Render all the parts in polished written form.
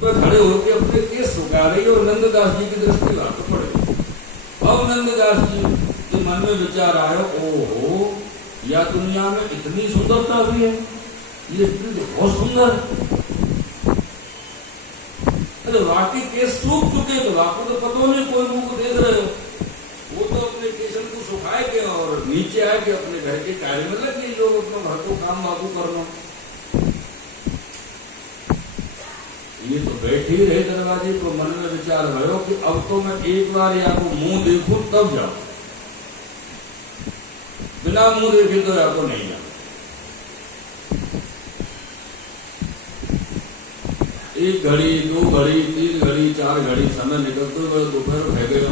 तो खड़े होकर अपने केस सुखा रही और नंददास जी की दृष्टि वहां पर पड़ गई। अब नंददास जी के मन में विचार आया, ओहो, या दुनिया में इतनी सुंदरता भी है, ये स्त्री तो बहुत सुंदर है। अरे वाकई केस सूख चुके, तो आपको तो पता नहीं कोई मुंह देख रहे हो। वो तो अपने केशन को सुखाए के और नीचे आए के अपने घर के कार्य में लगे, जो अपना घर को काम लागू करना। ये तो बैठे ही रहे दरवाजे को, मन में विचार भयो कि अब तो मैं एक बार या को मुंह देखूं तब जाऊं, बिना मुंह देखे तो या को नहीं जाऊं। एक घड़ी, दो घड़ी, तीन घड़ी, चार घड़ी समय निकलते हुए दोपहर रह गया।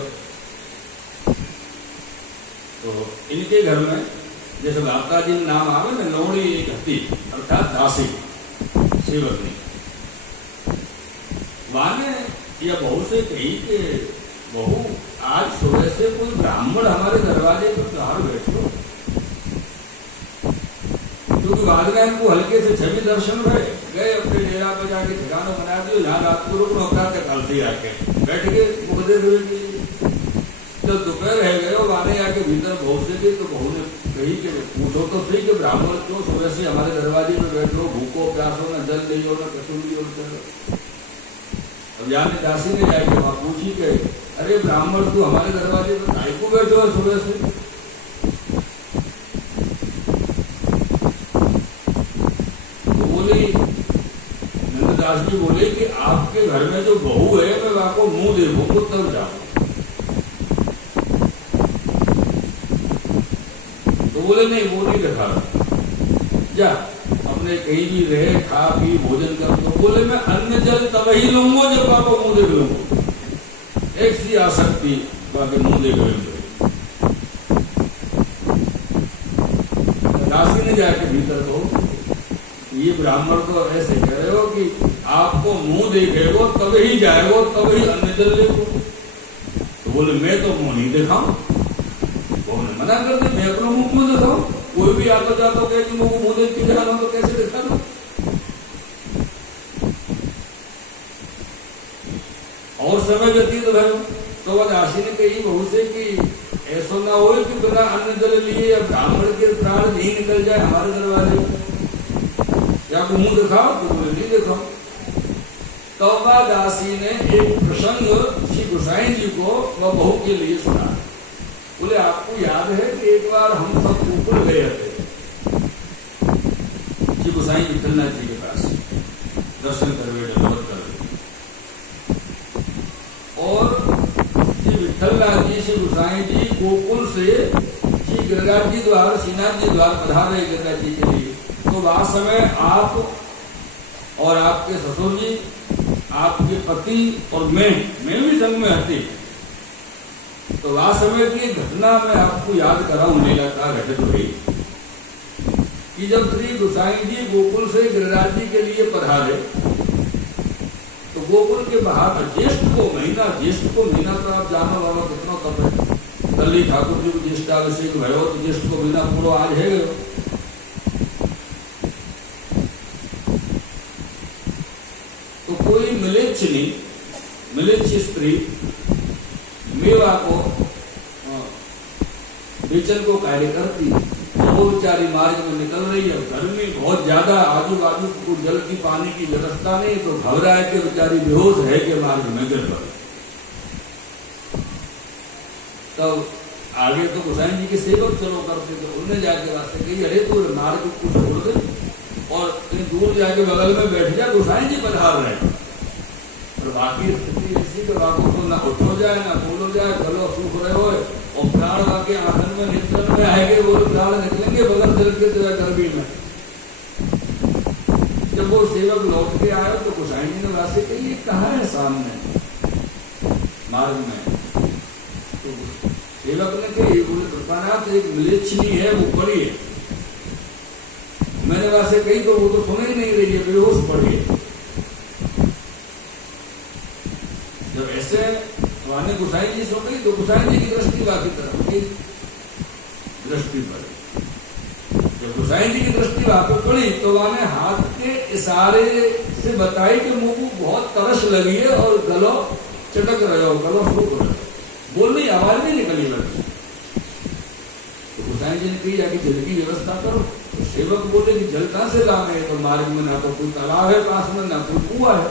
तो इनके घर में जैसे बापा जी नाम आवे ना, लौड़ी एक हती अर्थात दासी सेवकनी, माने या बहू से कही कि बहू आज सुबह से कोई ब्राह्मण हमारे दरवाजे पर बाहर बैठो, क्योंकि बाद में इनको हल्के से छवि दर्शन हुए, गए अपने डेरा पर जाके ठिकाना बना दियो, यहाँ रात को रुकना अपराध तक कलसी आके बैठ के मुकदे हुए की। जब दोपहर रह गए और आने आके भीतर बहू से गई, तो बहू ने कही कि पूछो तो सही कि ब्राह्मण क्यों सुबह से हमारे दरवाजे में बैठो, भूखो प्यासो, न जल लियो न कसूर लियो। अब यानी दासी ने जाके वहां पूछी कि अरे ब्राह्मण तू हमारे दरवाजे पर काहे को बैठो है सुबह से? तो बोली, नंददास जी बोले कि आपके घर में जो बहू है मैं आपको मुंह देखूंगा तब जाऊं। तो बोले नहीं, वो नहीं दिखा रहा, जा अपने कहीं भी रहे, खा पी भोजन कर। तो बोले मैं अन्न जल तब ही लूंगा जब आपको मुंह देख लूंगा। एक सी आसक्ति बाकी मुंह देख लूंगे। दासी ने जाके भीतर को, ये ब्राह्मण तो ऐसे कह रहे हो कि आपको मुंह देखेगो तब ही जाएगो, तब ही अन्न जल लेगो। तो बोले मैं तो मुंह नहीं दिखाऊं। वो ने मना कर दिया, मैं अपना मुंह क्यों दिखाऊं? कोई भी आता जाता कहे कि मुझे मुंह देख के जाना, तो कैसे दिखा दो? और समय व्यतीत भयो। तो वह दासी ने कही बहू से कि ऐसा ना हो कि बिना अन्न जल लिए या ब्राह्मण के प्राण नहीं निकल जाए हमारे दरवाजे, या को मुंह दिखाओ। तो बोले नहीं दिखाओ। तो दासी ने एक प्रसंग श्री गोसाई जी को वह बहू के लिए सुना। बोले आपको याद है कि एक बार हम सब ऊपर गए थे श्री गोसाई विठलनाथ जी के पास दर्शन करवे, दंडवत करवे, और श्री विठलनाथ जी, श्री गोसाई जी गोकुल से श्री गिरिराज जी द्वार, श्रीनाथ जी द्वार पधारे गिरिराज जी के लिए। तो वह समय आप और आपके ससुर जी, आपके पति और मैं भी संग में हती। तो वह समय की घटना मैं आपको याद कराऊं, लीला का घटित हुई कि जब श्री गोसाई जी गोकुल से गिरिराज जी के लिए पधारे, तो गोकुल के बाहर ज्येष्ठ को महीना तो आप जानो बाबा कितना तप है। दल्ली ठाकुर जी को ज्येष्ठाभिषेक भयो, तो ज्येष्ठ को बिना पूरो आज है गयो। तो कोई मिलेच्छ स्त्री मेवा को बेचन को कार्य करती, वो बेचारी मार्ग में निकल रही है, गर्मी बहुत ज्यादा, आजू बाजू को जल की पानी की व्यवस्था नहीं, तो घबराए के बेचारी बेहोश है के मार्ग में गिर पड़ी। तब आगे तो गोसाई जी के सेवक चलो करते, तो उन्हें जाके वास्ते कही अरे तू मार्ग को छोड़ दे और कहीं दूर जाके बगल में बैठ जा, गोसाई जी पधार रहे हैं। और बाकी स्थिति ऐसी कि बाबू को ना उठो जाए ना बोलो जाए, चलो सुख रहे हो, और प्राण वाके आंगन में निकल में आएंगे, वो प्राण निकलेंगे बगल चल के तो गर्मी में। जब वो सेवक लौट के आए तो गोसाई जी ने वासे कही कहाँ है सामने मार्ग में? तो सेवक ने कही बोले कृपानाथ एक मिलेच्छनी है, वो पड़ी है। मैंने वासे कही तो वो तो सुन ही नहीं रही है, बेहोश पड़ी है। जब ऐसे वाने गोसाई जी सो गई तो गोसाई जी की दृष्टि बाकी तरफ की दृष्टि पड़ी। जब गोसाई जी की दृष्टि वहां पर पड़ी तो वाने हाथ के इशारे से बताई कि मुंह को बहुत तरस लगी है और गलो चटक रहे हो, गलो सूख रहे हो, बोलनी आवाज नहीं निकली लगी। तो गोसाई जी ने कही जाके जल की व्यवस्था करो। तो सेवक बोले कि जल कहां से लावे, तो मार्ग में ना तो कोई तालाब है पास में, ना कोई कुआं है।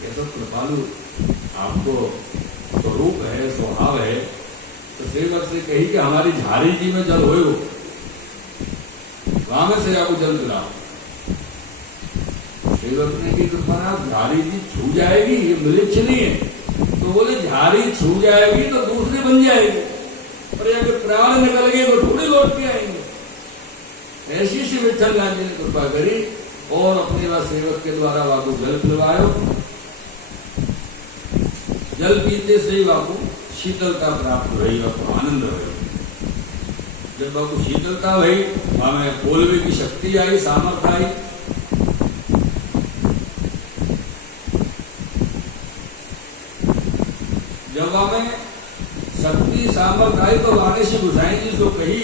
कैसा कृपालु आपको स्वरूप है, स्वभाव है। तो सेवक से कही कि हमारी झारी जी में जल हो, वहां में से आपको जल दिलाओ। सेवक ने की कृपा झारी जी छू जाएगी, ये मृक्ष नहीं है। तो बोले झारी छू जाएगी तो दूसरी बन जाएगी, पर अगर प्राण निकल गए तो थोड़ी लौट के आएंगे। ऐसी सी विठल नाथ जी ने कृपा करी और अपने वह सेवक के द्वारा वाको जल पिलवायो। जल पीते से वाको शीतलता प्राप्त हो रही, वाको आनंद हो रही। जब वाको शीतलता हुई, वहां में बोलने की शक्ति आई, सामर्थ्य आई। जब हमें शक्ति सामर्थ्य आई तो वाणिश्री गोसाई जी जो कही,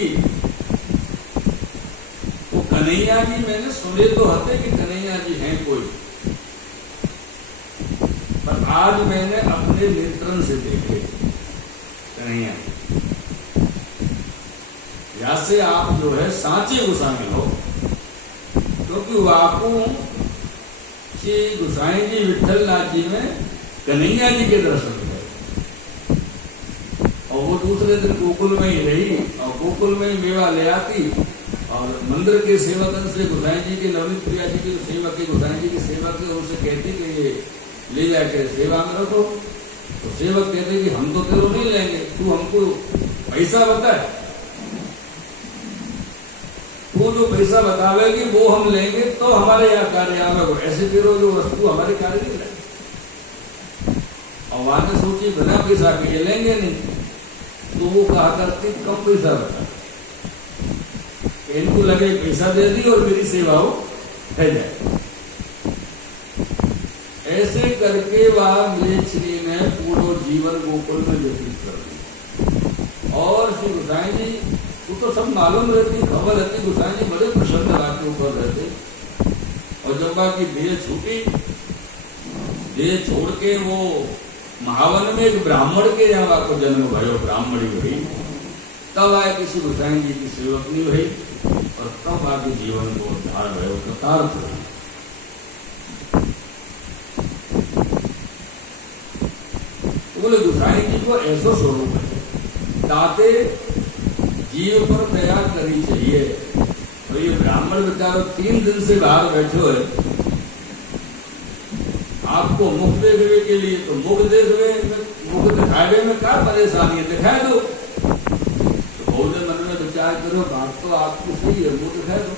वो कन्हैया जी मैंने सुने तो हते कि कन्हैया जी हैं कोई, पर आज मैंने अपने नेत्रन से देखे कन्हैया। या से आप जो है सांचे गोसाई हो, क्योंकि वाकू श्री गोसाई जी विठल नाथ जी में कन्हैया जी के दर्शन हुए। और वो दूसरे दिन गोकुल में ही रही और गोकुल में ही मेवा ले आती और मंदिर के सेवकन से गोसाई जी के, नवनीत प्रिया जी के सेवक के, गोसाई जी के सेवक से उनसे कहती कि ये ले जाके सेवा में रखो। तो सेवक कहते कि हम तो तेरे नहीं लेंगे, तू हमको पैसा बता, वो जो पैसा बतावेगी वो हम लेंगे तो हमारे यहाँ कार्य आवेगा, ऐसे तेरो जो वस्तु हमारे कार्य नहीं लगे। और वहां ने सोची बिना पैसा के ये लेंगे नहीं, तो वो कहा करती कम पैसा बता, इनको लगे पैसा दे दी और मेरी सेवा हो जाए। ऐसे करके वह मृक्षिणी ने पूरा जीवन गोकुल में व्यतीत कर दी। और श्री गोसाई जी वो तो सब मालूम रहती, खबर रहती, गोसाई जी बड़े प्रसन्न के ऊपर रहते। और जब बाकी देह छूटी, देह छोड़ के वो महावन में एक ब्राह्मण के यहाँ को जन्म भयो, ब्राह्मणी हुई। तब आए किसी गोसाई जी की सेवकनी हुई और तब आगे जीवन को उद्धार भयो, कृतार्थ हुई। बोले गोसाई जी को ऐसा स्वरूप है, ताते जीव पर दया करनी चाहिए। तो ये ब्राह्मण बेचारो 3 दिन से बाहर बैठे हुए, आपको मुख देखने के लिए, तो मुख देखने, मुख दिखाने में क्या परेशानी है, दिखा दो। तो बहुत मन में विचार करो, बात तो आपको सही है, मुख दिखा दो।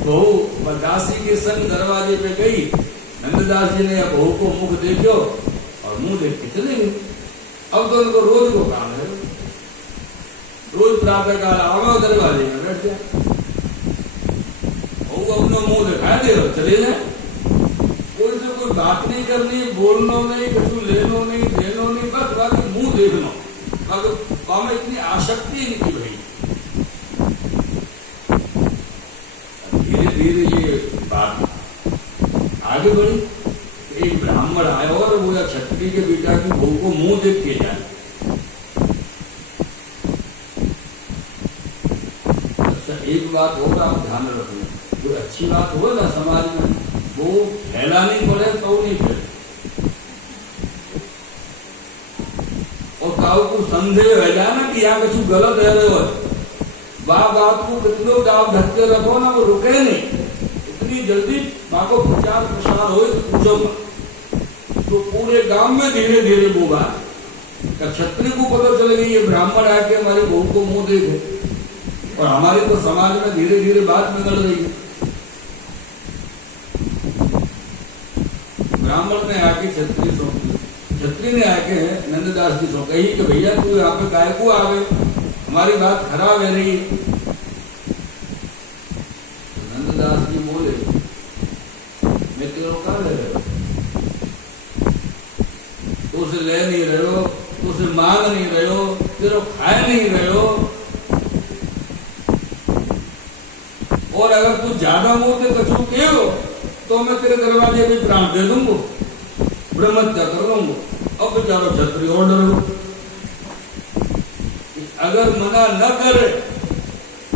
बहू बदासी के संग दरवाजे पे गई, नंददास जी ने बहू को मुख देखो और मुंह देख के चले गए। अब तो उनको रोज को काम है, रोज प्रातः काल आओ दरवाजे में बैठ जाए, अपना मुंह दिखा दे और चले जाए। कोई से कोई बात नहीं करनी, बोलना नहीं, कुछ लेनो नहीं, देनो नहीं, बस बाकी मुंह देखना। अगर में इतनी आसक्ति इनकी भाई, धीरे धीरे ये बात आगे बढ़ी। एक ब्राह्मण आया और वो या क्षत्रिय के बेटा की बहू को मुंह देख के जाए। अच्छा, एक बात होगा आप ध्यान रखना, जो अच्छी बात हो ना समाज में, वो फैलानी पड़े तो नहीं फैले। और काऊ को संदेह है जाना कि यहाँ कुछ गलत है, बात को कितनों दाव ढकते रखो ना, वो रुके नहीं। इतनी जल्दी माँ को प्रचार प्रसार हो तो पूछो मत। तो पूरे गांव में धीरे धीरे वो बात क्षत्रिय को पता चल गई, ये ब्राह्मण आके हमारी बहू को मुंह देखे, और हमारी तो समाज में धीरे धीरे बात निकल रही है। ब्राह्मण ने आके क्षत्रिय सौंपी, क्षत्रिय ने आके नंददास जी सौ कही कि भैया तू यहाँ पे गाय को आवे, हमारी बात खराब है रही। तो नंददास जी बोले मैं तेरे का ले रहे हो, तो उसे ले नहीं रहे हो, तो उसे मांग नहीं रहे हो, तेरे खाए नहीं रहे हो, और अगर तू ज्यादा मुंह से कछु के हो तो मैं तेरे दरवाजे भी प्राण दे दूंगा, ब्रह्मत्या कर दूंगा। अब बेचारो छत्री और डर, अगर मना न करे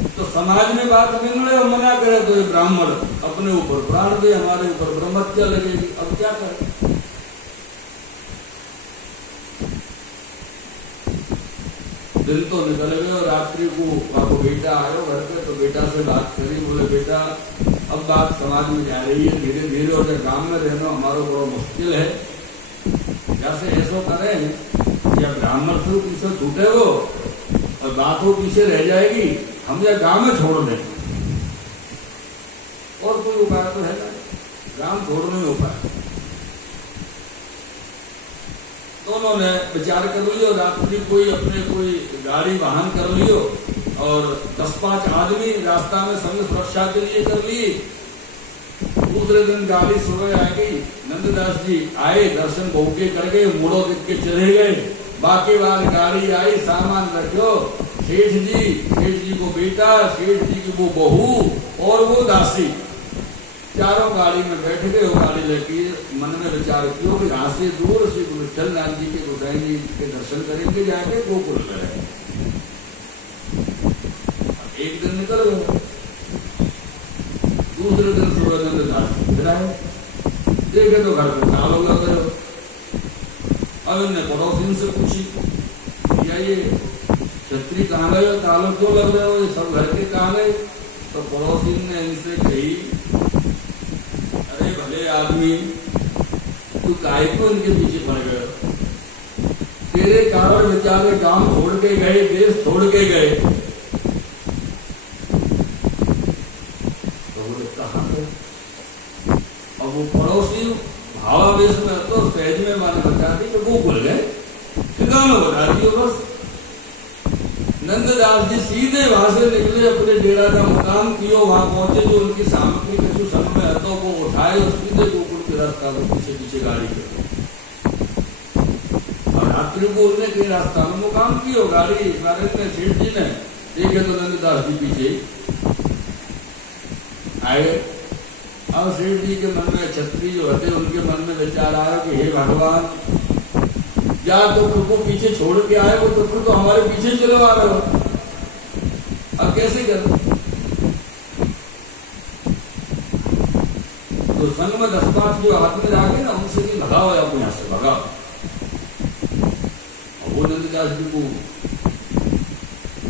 तो समाज में बात बिगड़े, और मना करे तो ये ब्राह्मण अपने ऊपर प्राण दे, हमारे ऊपर ब्रह्मत्या लगेगी। अब क्या करें? दिन तो निकल गए और रात्रि को आपको बेटा आयो घर पे, तो बेटा से बात करी, बोले बेटा अब बात समाज में जा रही है धीरे धीरे, और जब गांव में रहना हमारा बड़ा मुश्किल है, जैसे ऐसा करें या ब्राह्मण से पीछे छूटे हो और बात हो पीछे रह जाएगी, हम या गांव में छोड़ दें, और कोई उपाय तो है ना, गांव छोड़ने में उपाय। दोनों ने विचार कर लियो, रात्रि कोई अपने कोई गाड़ी वाहन कर लियो और 10-5 आदमी रास्ता में संग सुरक्षा के लिए कर लिए। दूसरे दिन गाड़ी सुबह आ गई, नंददास जी आए, दर्शन बहु के कर गए, मुड़ो दिख के चले गए। बाकी बार गाड़ी आई, सामान रखो, सेठ जी को बेटा, सेठ जी की वो बहू और वो दासी, चारों गाड़ी में बैठ गए। वो गाड़ी लेके मन में विचार किया कि यहाँ से दूर श्री विठलनाथ जी के गोसाई जी के दर्शन करेंगे, जाके गोकुल करेंगे। एक दिन निकल गए, दूसरे दिन सुबह नंददास फिर आए, देखे तो घर पे तालों लग गए। अब इनने पड़ोसी से पूछी, भैया ये छतरी कहाँ गए, तालों क्यों लग रहे हो, ये सब घर के कहाँ गए? तो पड़ोसी ने इनसे कही, अरे भले आदमी तू काहे को इनके पीछे पड़ गए, तेरे कारण बेचारे गांव छोड़ के गए, देश छोड़ के गए। तो बोले कहाँ गए? अब वो पड़ोसी भावावेश में तो सहज में माने बता दी कि वो भूल गए, ठिकाना बता दियो बस। नंददास जी सीधे वहां से निकले, अपने डेरा का मुकाम किया, वहां पहुंचे, जो उनकी सामग्री कछु संग में हतो वो उठाए और सीधे गोकुल के रास्ता में पीछे पीछे गाड़ी कर, और रात्रि को उन्होंने कई रास्ता में मुकाम किया। गाड़ी भारत में सेठ जी ने देखे तो नंददास जी पीछे आए। अब सेठ जी के मन में, छत्री जो हते उनके मन में विचार आया कि हे भगवान, या तो को पीछे छोड़ के आए, वो तो हमारे पीछे चलो आ रहे हो, अब कैसे करें? तो संग में 10-5 जो हाथ में जाके ना, उनसे भी भगाओ, आपको यहां से भगाओ। और वो नंददास जी को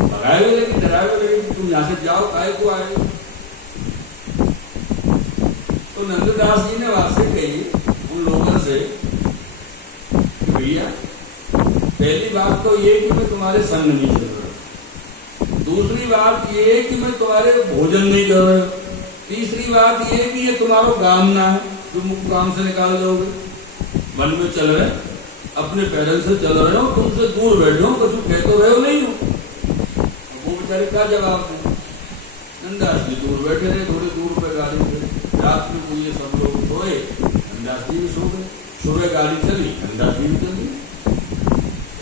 भगाए हुए लेकिन डराए हुए लगे कि तुम यहां से जाओ, काय को आए? तो नंददास जी ने वहां से कही उन लोगों से, भैया पहली बात तो ये कि मैं तुम्हारे संग नहीं चल रहा, दूसरी बात ये कि मैं तुम्हारे भोजन नहीं कर रहा, तीसरी बात ये कि ये तुम्हारा काम ना है, तुम काम से निकाल दोगे। वन में चल रहे, अपने पैदल से चल रहे हो, तुमसे दूर बैठे हो, कुछ कह तो रहे हो नहीं हो। वो बेचारे क्या जवाब दें? नंददास जी दूर बैठे रहे, थोड़ी दूर पे गाड़ी में, रात में को ये सब लोग सोए, नंददास जी भी सो गए। सुबह गाड़ी चली, नंददास जी भी चली।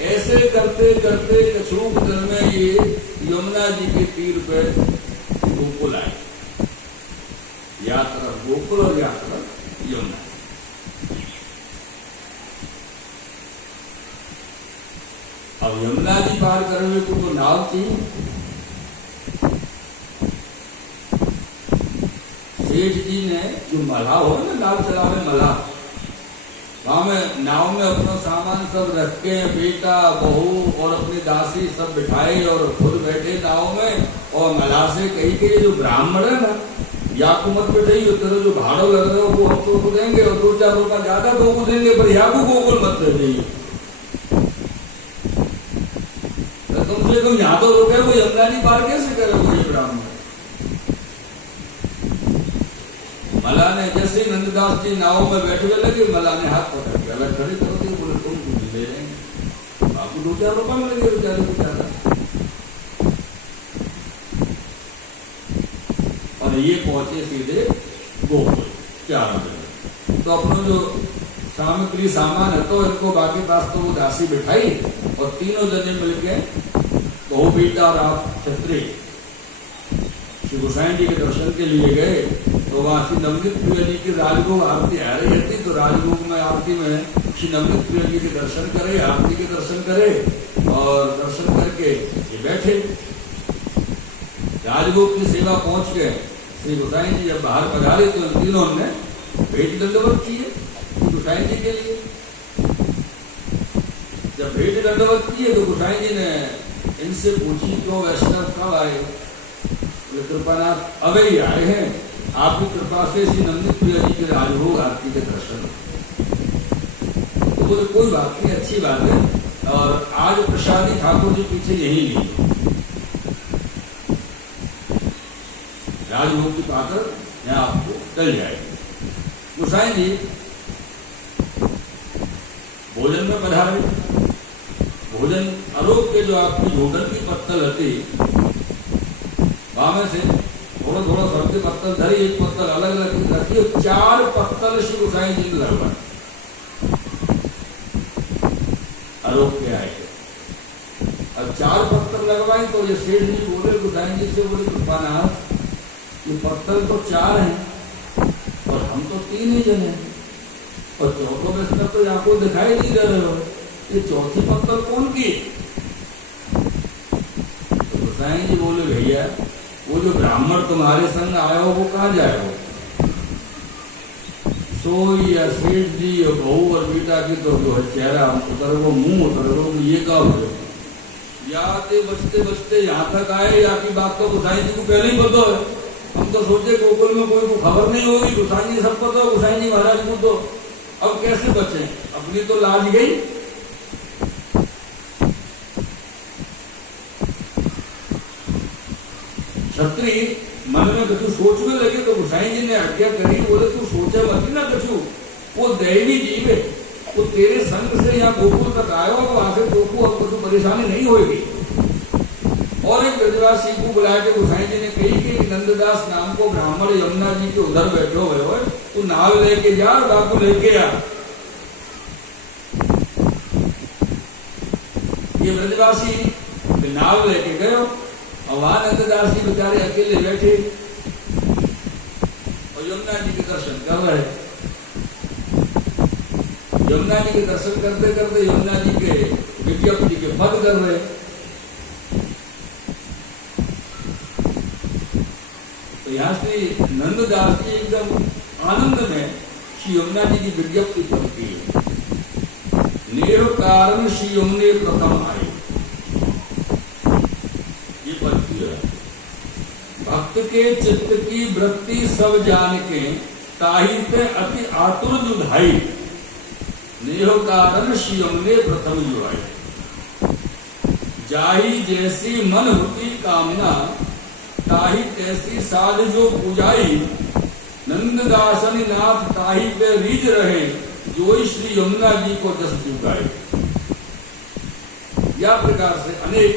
ऐसे करते करते कछुक दिन में ये यमुना जी के तीर पे गोकुल आए। यात्रा गोकुल और यात्रा यमुना। अब यमुना जी पार करने को तो नाव चाहिए। सेठ जी ने जो मल्लाह हो ना, नाव चलावे मल्लाह, वहां में नाव में अपना सामान सब रख के, बेटा बहू और अपनी दासी सब बिठाए और खुद बैठे नाव में, और मल्लाह से कही कि जो ब्राह्मण है ना, या को मत बैठाइए, तेरा जो भाड़ा लग रहा है वो हम तो देंगे, और 2-4 रुपया ज्यादा तो को देंगे, पर या को गोकुल मत दे जाइए। कम से कम यहाँ तो रुके, वो यमुना जी पार कैसे करे वो ब्राह्मण? मल्लाह ने जैसे नंददास जी नाव में बैठे हुए लगे, मल्लाह ने हाथ पकड़ के अलग खड़े कर दिए, बोले तुम कुछ ले लेंगे, आपको 2-4 रुपये मिलेंगे बेचारे को ज्यादा। और ये पहुंचे सीधे गोकुल 4 बजे। तो अपना जो सामग्री सामान है तो इनको बाकी पास तो वो दासी बिठाई, और तीनों जने मिलके बहू बेटा और आप छत्री श्री गोसाई जी के दर्शन के लिए गए तो वहां श्री नवनीत प्रिय जी की राजभोग आरती आ रही थी। तो राजभोग में आरती में श्री नवनीत प्रिय जी के दर्शन करे, आरती के दर्शन करे और दर्शन करके ये बैठे। राजभोग की सेवा पहुंच गए। श्री गोसाई जी जब बाहर पधारे तो इन तीनों ने भेंट दंडवत किए गोसाई जी के लिए। जब भेंट दंडवत किए तो गोसाई जी ने इनसे पूछी क्यों वैष्णव कब आए? बोले कृपानाथ अभी ही आए हैं, आपकी कृपा से श्री नवनीत प्रिय जी के राजभोग आरती के दर्शन। तो बोले कोई बात नहीं, अच्छी बात है और आज प्रसादी ठाकुर जी पीछे यही ली राजभोग की पाकर यहाँ आपको डल जाएगी। गोसाई जी भोजन में पधारे। भोजन आरोप के जो आपकी झोटन की पत्तल हती वहां में से थोड़ा थोड़ा सबके पत्तल धरी, एक पत्तल अलग अलग रखी और 4 पत्तल श्री गोसाई जी ने लगवाए आरोप के आए थे। अब 4 पत्तल लगवाई तो ये सेठ जी बोले गोसाई जी से, बोले कृपानाथ ये पत्तल तो 4 हैं और हम तो 3 ही जने हैं और चौथों में तो आपको दिखाई नहीं दे रहे हो, ये चौथी पत्तल कौन की? तो गोसाई जी बोले भैया वो जो ब्राह्मण तुम्हारे संग आया हो वो कहाँ जाए हो? सोई या सेठ जी और बहू और बेटा की तो जो है चेहरा उतर वो मुंह उतर वो ये का हो याते बचते बचते यहाँ तक आए या की बात तो गोसाई जी को पहले ही पता है। हम तो सोचे गोकुल में कोई को खबर नहीं होगी, गोसाई जी सब पता हो, गोसाई जी महाराज को तो अब कैसे बचे? अपनी तो लाज गई। छत्री मन में कछु सोचने लगे तो गोसाई जी ने आज्ञा करी, बोले तू सोचे मत ना कछु, वो दैवी जीव है, वो तेरे संग से यहाँ गोकुल तक आयो तो वहां से गोकू अब कुछ परेशानी नहीं होगी। और एक ब्रजवासी को बुला के गोसाई जी ने कही कि नंददास नाम को ब्राह्मण यमुना जी के उधर बैठे हुए हो, तू नाव लेके जा और बापू लेके आ। ये ब्रजवासी नाव लेके गए और वहां नंददास जी बेचारे अकेले बैठे और यमुना जी के दर्शन कर रहे। यमुना जी के दर्शन करते करते यमुना जी के विज्ञप्ति के पद कर रहे। तो यहाँ श्री नंददास जी एकदम आनंद में श्री यमुना जी की विज्ञप्ति करती है। नेह कारण श्री यमुने प्रथम आए, ये पद किया। भक्त के चित्त की वृत्ति सब जान के ताही पे अति आतुर जुधाई, नेह कारण श्री यमुने प्रथम जो आए। जाही जैसी मन होती कामना, ताही तैसी साध जो पूजाई, नंददासन नाथ ताही पे रीझ रहे, जो श्री यमुना जी को जस चुकाए। या प्रकार से अनेक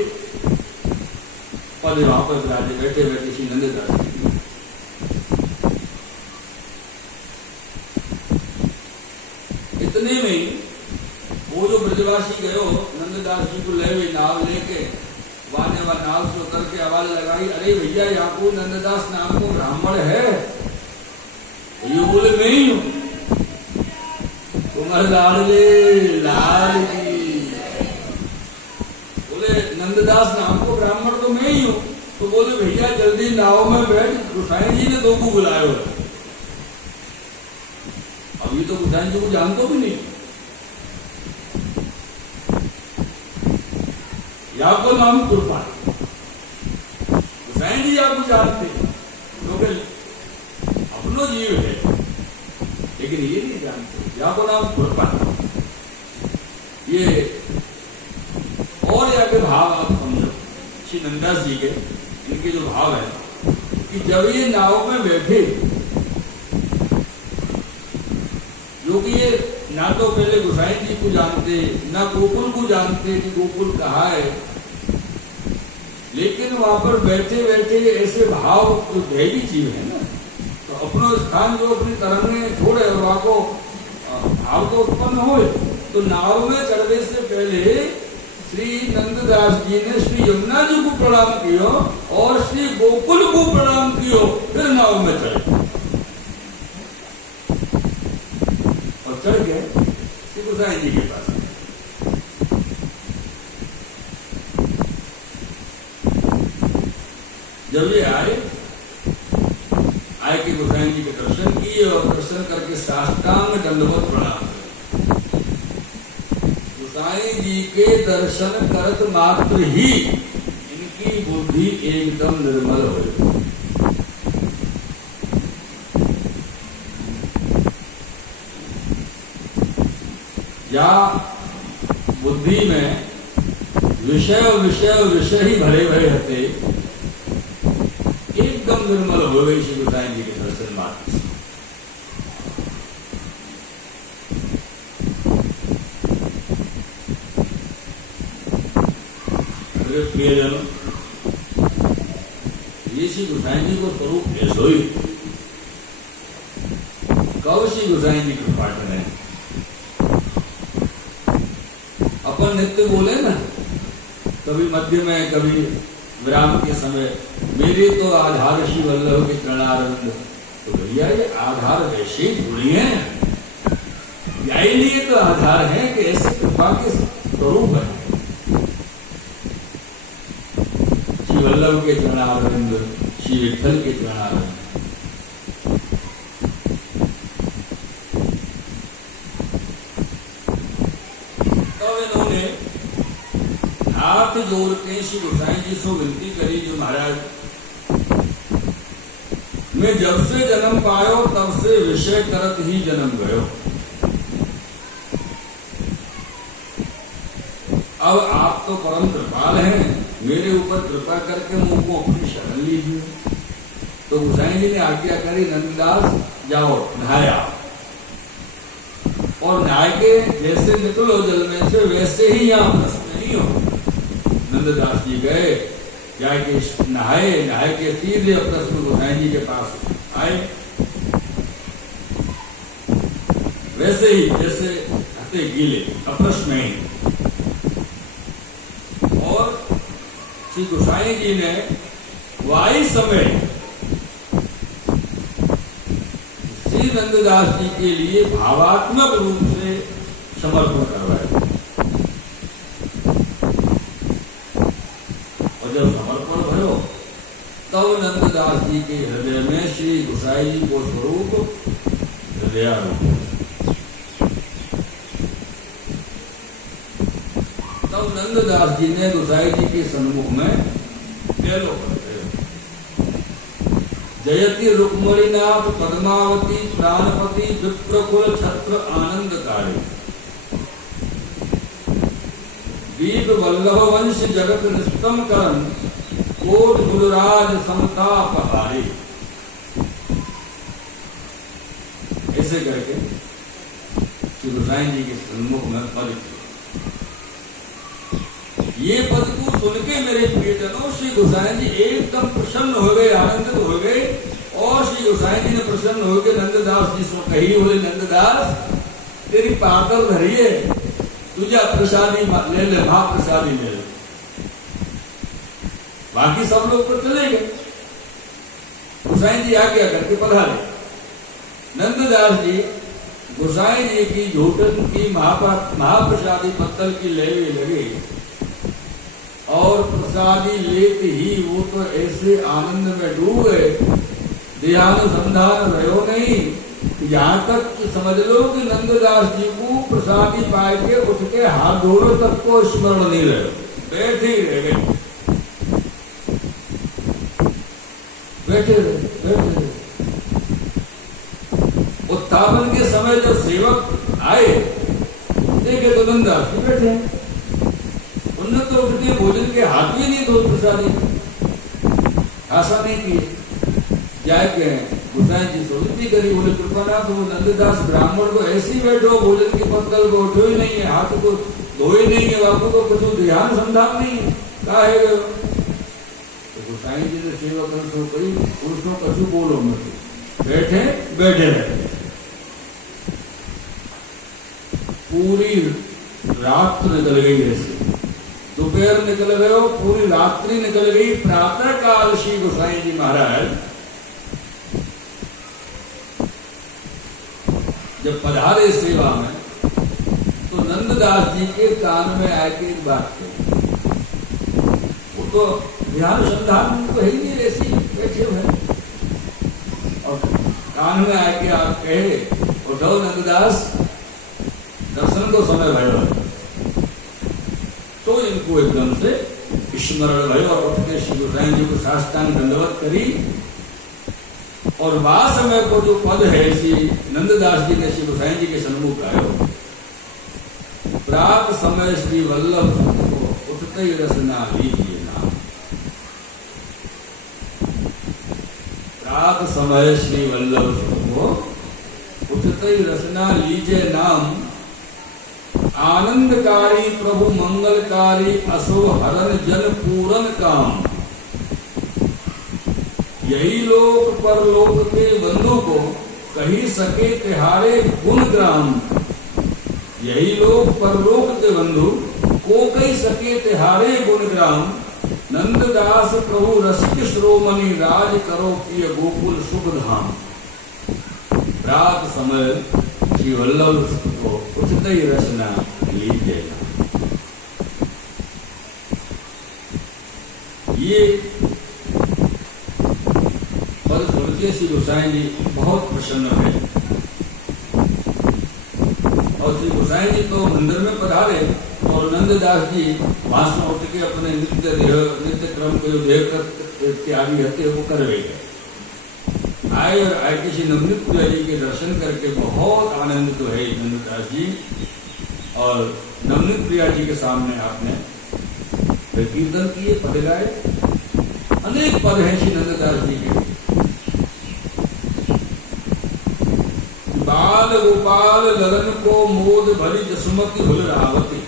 पद वहां पर विराजे बैठे बैठे श्री नंददास जी। इतने में वो जो ब्रजवासी गयो नंददास जी को ले हुए नाव लेके वाने व नाव से उतर के आवाज लगाई, अरे भैया यहाँ को नंददास नाम को ब्राह्मण है? ये बोले मैं ही हूं। तुम्हारे लाल की बोले नंददास नाम को ब्राह्मण तो मैं ही हूं। तो बोले भैया जल्दी नाव में बैठ, गोसाई जी ने 2 को बुलाया हो। अभी तो गोसाई जी को जानते भी नहीं। आपको नाम कृपा, गोसाई जी आपको जानते क्योंकि अपनो जीव है, लेकिन ये नहीं जानते। आपको नाम कृपा। ये और आगे भाव आप समझो श्री नंददास जी के, इनके जो भाव है कि जब ये नाव में बैठे, जो कि ये ना तो पहले गोसाई जी को जानते ना गोकुल को जानते कि गोकुल कहाँ है, लेकिन वहां पर बैठे बैठे ऐसे भाव जो दैवी जीव है ना, तो अपना स्थान जो अपनी तरंगे छोड़े और वहां को भाव तो उत्पन्न हो। तो नाव में चढ़ने से पहले श्री नंददास जी ने श्री यमुना जी को प्रणाम किया और श्री गोकुल को प्रणाम किया, फिर नाव में चढ़े और चढ़ गए श्री गोसाई जी के पास। जब ये आए के गोसाई जी के दर्शन किए और दर्शन करके साष्टांग दंडवत प्रणाम किया। गोसाई जी के दर्शन करत मात्र ही इनकी बुद्धि एकदम निर्मल हो गई। या बुद्धि में विषय विषय विषय ही भरे भरे रहते, एकदम निर्मल हो गई श्री गोसाई जी के दर्शन मात्र से। प्रियजनों, ये श्री गोसाई जी को स्वरूप ऐसा ही कब श्री गोसाई जी कृपा करें। अपन नित्य बोले ना, कभी मध्य में कभी विराम के समय, मेरे तो आधार श्री वल्लभ के चरणारविंद। तो भैया ये आधार वैसे ही थोड़ी है, यही लिए तो आधार है कि ऐसे कृपा के स्वरूप है श्री वल्लभ के चरणारविंद, श्री विठ्ठल के चरणारविंद। तो इन्होंने हाथ जोड़ के श्री गोसाई जी से विनती करी, जो महाराज मैं जब से जन्म पायो तब से विषय करत ही जन्म गयो। अब आप तो परम कृपाल हैं, मेरे ऊपर कृपा करके मुझको अपनी शरण लीजिए। तो गोसाई जी ने आज्ञा करी, नंददास जाओ नहाया, और नहाय के जैसे निकलो जल में से वैसे ही यहाँ प्रश्न नहीं हो। नंददास जी गए, जाके नहाए, नहाए के सीधे अपने गोसाई जी के पास आए, वैसे ही जैसे हते गीले अप्रश्न में ही। और श्री गोसाई जी ने वाई समय श्री नंददास जी के लिए भावात्मक रूप से समर्पण करवाया। जब समर्पण भयो तब नंददास जी के हृदय में श्री गोसाई जी को स्वरूप हृदयारूप। तब नंददास जी ने गोसाई जी के सन्मुख में बेलो करते, जयति रुक्मणीनाथ पद्मावती प्राणपति विप्रकुल छत्र आनंदकारी, दीप वल्लभ वंश जगत निस्तम करन, कोट गुलराज समता पहाड़ी। ऐसे करके श्री गोसाई जी के सन्मुख में पद किया। ये पद को सुन के मेरे प्रियजनों श्री गोसाई जी एकदम प्रसन्न हो गए, आनंदित हो गए। और श्री गोसाई जी ने प्रसन्न होकर नंददास जी से कही, बोले नंददास तेरी पातल धरी है, तुझे प्रसादी ले ले, महाप्रसादी ले ले। बाकी सब लोग तो चले गए, गोसाई जी आज्ञा करके पधारे। नंददास जी गोसाई जी की झूठन की महाप्रसादी पत्तल की लेवे लगे, और प्रसादी लेते ही वो तो ऐसे आनंद में डूब गए, देहानुसंधान रहो नहीं। यहाँ तक कि समझ लो कि नंददास जी को प्रसादी पाए के उठ के हाथ धोने तक को स्मरण नहीं रहे, बैठे ही रह गए, बैठे रहे। उत्थापन के समय जब सेवक आए देखे तो नंददास जी बैठे, उन्होंने तो उठ के भोजन के हाथ भी नहीं धो, प्रसादी आशा नहीं की। जाके गोसाई जी से विनती करी, बोले कृपानाथ वो नंददास ब्राह्मण को ऐसे ही बैठो, भोजन की पत्तल को उठो ही नहीं है, हाथ को धोए नहीं है, बापू को कुछ ध्यान संधान नहीं है, क्या है गयो। तो गोसाई जी ने सेवक को कही, पुरुषों कछु बोलो मत, बैठे बैठे रहे। पूरी रात निकल गई ऐसे, दोपहर निकल गयो, पूरी रात्रि निकल गई। प्रातः काल श्री गोसाई जी महाराज जब पधारे सेवा में, तो नंददास जी के कान में आके एक बात कही। वो तो ध्यान संधान तो है ही नहीं, ऐसी बैठे हुए, और कान में आके आप कहे, उठो नंददास, दर्शन को समय भयो। तो इनको एकदम से स्मरण भयो और उठ के श्री गोसाई जी को साष्टांग दंडवत करी। और वह समय को जो पद है श्री नंददास जी ने श्री गोसाई जी के सन्मुख आयो, प्रात समय श्री वल्लभ को उठते ही रसना लीजिए नाम। प्रात समय श्री वल्लभ को उठते ही रसना लीजिए नाम। आनंदकारी प्रभु मंगलकारी अशुभ हरण जन पूरन काम। यही लोक परलोक के बंधु को कही सके तिहारे गुण ग्राम। यही लोक परलोक के बंधु को कही सके तिहारे गुण ग्राम। नंददास प्रभु रसिक श्रोमणि राज करो प्रिय गोकुल शुभ धाम। रात समय श्री वल्लभ को उठते ही रचना लीजिए। ये पद सुन के श्री गोसाई जी बहुत प्रसन्न है। और श्री गोसाई जी तो मंदिर में पधारे और नंददास जी वहां से उठ के अपने नित्य क्रम को जो देव त्यागी रहते वो करवे गए। आए और आए किसी नवनीत प्रिया जी के दर्शन करके बहुत आनंदित तो है नंददास जी। और नवनीत प्रिया जी के सामने आपने कीर्तन किए, पद गाए, अनेक पद हैं श्री नंददास जी के। बाल गोपाल ललन को मोद भरी जसमति हुल रावती।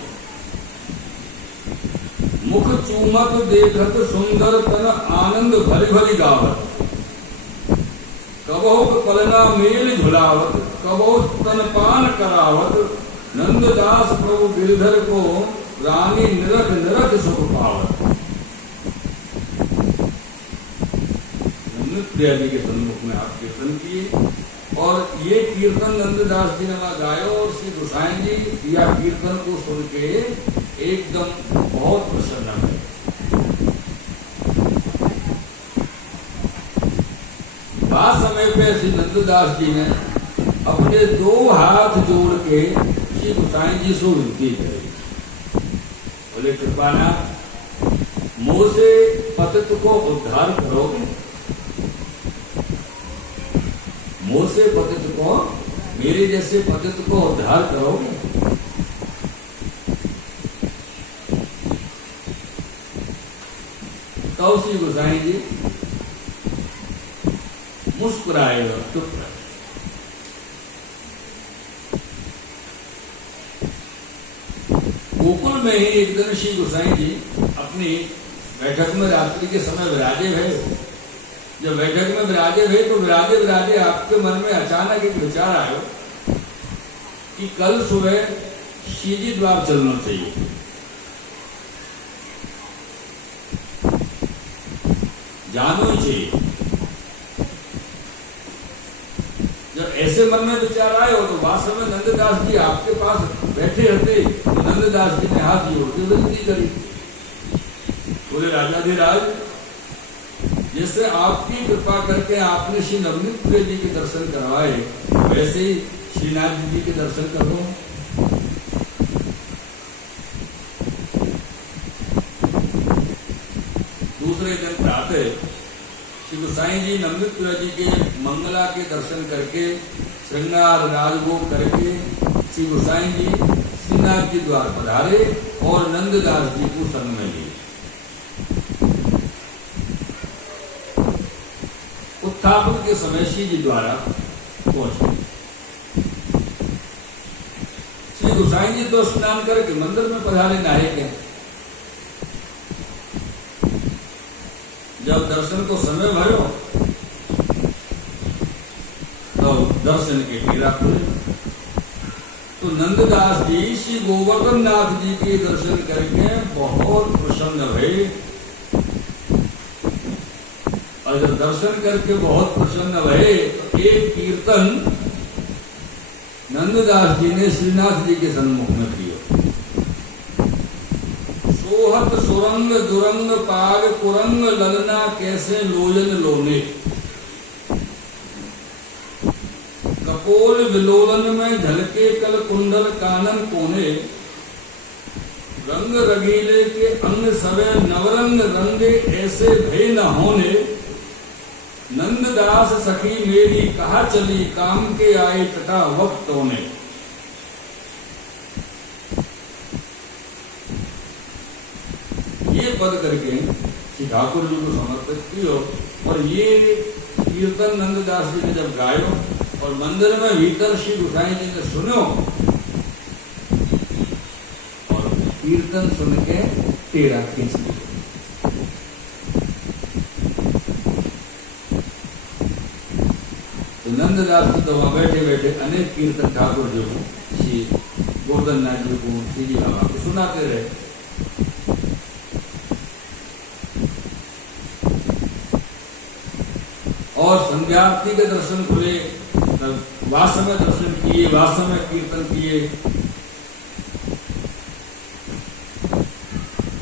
मुख चूमत देखत सुंदर तन आनंद भरी भरी गावत। कबो पलना मेल झुलावत, कबो स्तनपान करावत। नंददास प्रभु गिरधर को रानी निरख निरख सुख पावत। नंद प्रिया जी के सन्मुख में आप कीर्तन किए और ये कीर्तन नंददास जी ने वहां गायो। और श्री गोसाई जी या कीर्तन को सुन के एकदम बहुत प्रसन्न है। समय पे श्री नंददास जी ने अपने दो हाथ जोड़ के श्री गोसाई जी से विनती करी। बोले कृपाना मोह से पतित को उद्धार करोगे। मोह से पतित को, मेरे जैसे पतित को उद्धार करोगे। तो श्री गोसाई जी मुस्कुराए और चुप रहे। गोकुल में ही एक दिन श्री गोसाई जी अपनी बैठक में रात्रि के समय विराजे हुए। जब बैठक में विराजे हुए तो विराजे विराजे आपके मन में अचानक एक विचार आयो कि कल सुबह सीधी द्वार चलना चाहिए। जानो ही चाहिए। जब ऐसे मन में विचार आए हो तो वास्तव में नंददास जी आपके पास बैठे रहते तो नंददास जी ने हाथ जोड़ के विनती करी। बोले राजाधिराज, जैसे आपकी कृपा करके आपने श्री नवनीत प्रिय जी के दर्शन करवाए, वैसे ही श्रीनाथ जी के दर्शन कर दो। दूसरे दिन प्रातः श्री गोसाई जी नवनीत प्रिय जी के मंगला के दर्शन करके श्रृंगार राजभोग करके श्री गोसाई जी श्रीनाथ जी द्वार पधारे और नंददास जी को संग में लिए। उत्थापन के समय श्री जी द्वारा पहुंचे। श्री गोसाई जी तो स्नान करके मंदिर में पधारे नहाए के। जब दर्शन को समय भयो तो दर्शन के घेरा खुले। तो नंददास जी श्री गोवर्धन नाथ जी के दर्शन करके बहुत प्रसन्न भये, और जब दर्शन करके बहुत प्रसन्न भये तो एक कीर्तन नंददास जी ने श्रीनाथ जी के सन्मुख में किया। सोहत सुरंग दुरंग पाग कुरंग ललना कैसे लोलन लोने, कपोल विलोलन में झलके कल कुंडल कानन कोने, रंग रगीले के अंग सवे नवरंग रंगे ऐसे भय न होने, नंददास सखी मेरी कहा चली काम के आए तथा वक्त होने। ये पद करके श्री ठाकुर जी को समर्पित कियो, और ये कीर्तन नंददास जी ने जब गायो और मंदिर में भीतर श्री गोसाई जी ने सुनो, और कीर्तन सुन के टेढ़ा खींच लिया। तो नंददास जी तो वहां बैठे बैठे अनेक कीर्तन ठाकुर जी को, श्री गोवर्धन नाथ जी को, श्री जी बाबा को सुनाते रहे। और संध्याआरती के दर्शन खुले, वास्तव में दर्शन किए, वास्तव में कीर्तन किए,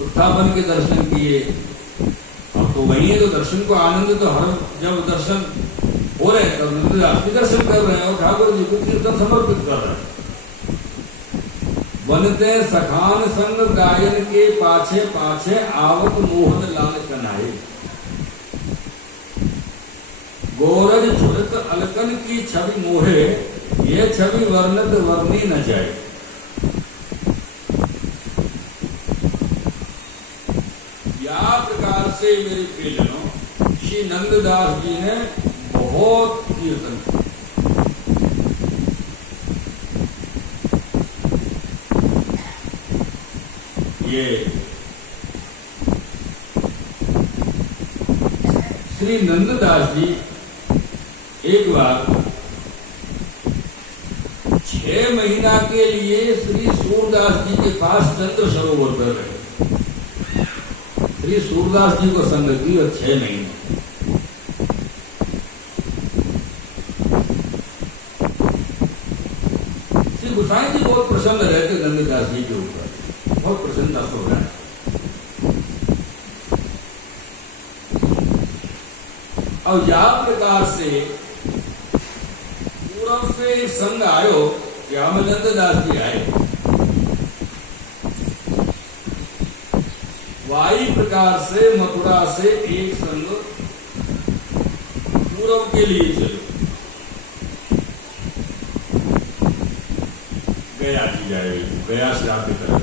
उत्थापन के दर्शन किए। अब तो वही है, तो दर्शन को आनंद तो हर जब दर्शन हो रहे हैं तब नंददास भी दर्शन कर रहे हैं और ठाकुर जी को कीर्तन समर्पित कर रहे हैं। बनते सखान संग गायन के पाछे पाछे आवत मोहन लाल कनाए, गोरज झुरत अलकन की छवि मोहे, ये छवि वर्णत वर्णी न जाए। या प्रकार से मेरे प्रियजनों श्री नंददास जी ने बहुत कीर्तन किया। ये श्री नंददास जी एक बार 6 महीना के लिए श्री सूरदास जी के पास चंद्र सरोवर कर रहे। श्री सूरदास जी को संग की और 6 महीने। श्री गोसाई जी बहुत प्रसन्न रहते नंददास जी के ऊपर, बहुत प्रसन्नता हो रहा है। और या प्रकार से पूर्व से एक संग आयो कि हम नंददास जी आए, वाई प्रकार से मथुरा से एक संग पूर्व के लिए चलो, गया की जाए, गया से आपकी तरफ